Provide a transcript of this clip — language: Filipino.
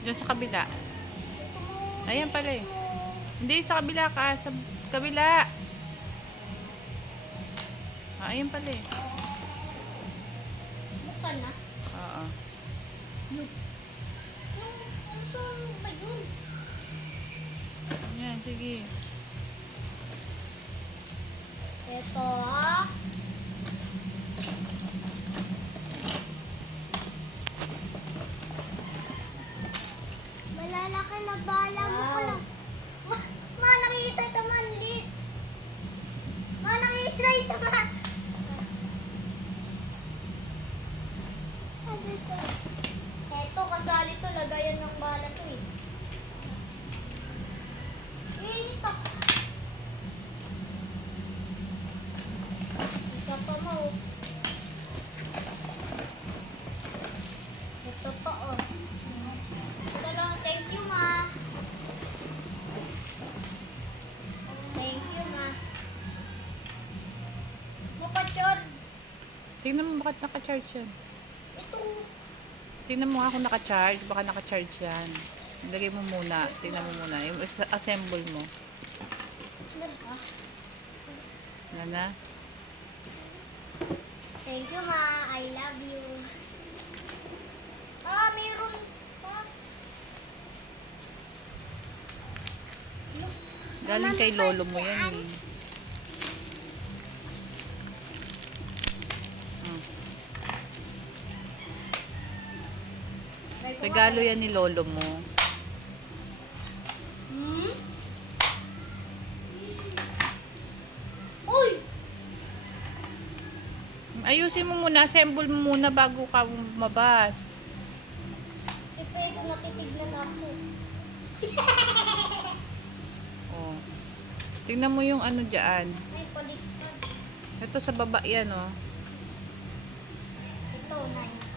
Diyan sa kabila. Ito mo. Ayan pala eh. Ito mo. Hindi, sa kabila ka. Sa kabila. Ayan pala eh. Buksan na. Oo. Ano saan ba yun? Ayan, sige. Ito ah. Malalaki na bala mo pala. Ma, nakikita ito man, Lit. Ma, nakikita ito man. Eto, kasali to. Lagayan ng bala to eh. Init ako. Isa pa mo. Ito pa oh. Isa lang. Thank you, ma. Thank you, ma. Mapachod. Tingnan mo bakit naka-charge yan. Ito. Tingnan mo nga kung naka-charge. Baka naka-charge yan. Ilagay mo muna. Tingnan mo muna. Yung assemble mo. Ano ba? Yan na. Thank you, ma. I love you. Ah, meron pa. Galing kay lolo mo yan eh. Regalo yan ni lolo mo. Hmm? Uy! Ayusin mo muna. Assemble mo muna bago ka lumabas. Eh, pwede natitignan ako. Oh. Tingnan mo yung ano dyan. Ay, paligtad. Ito sa baba yan oh. Ito, 9.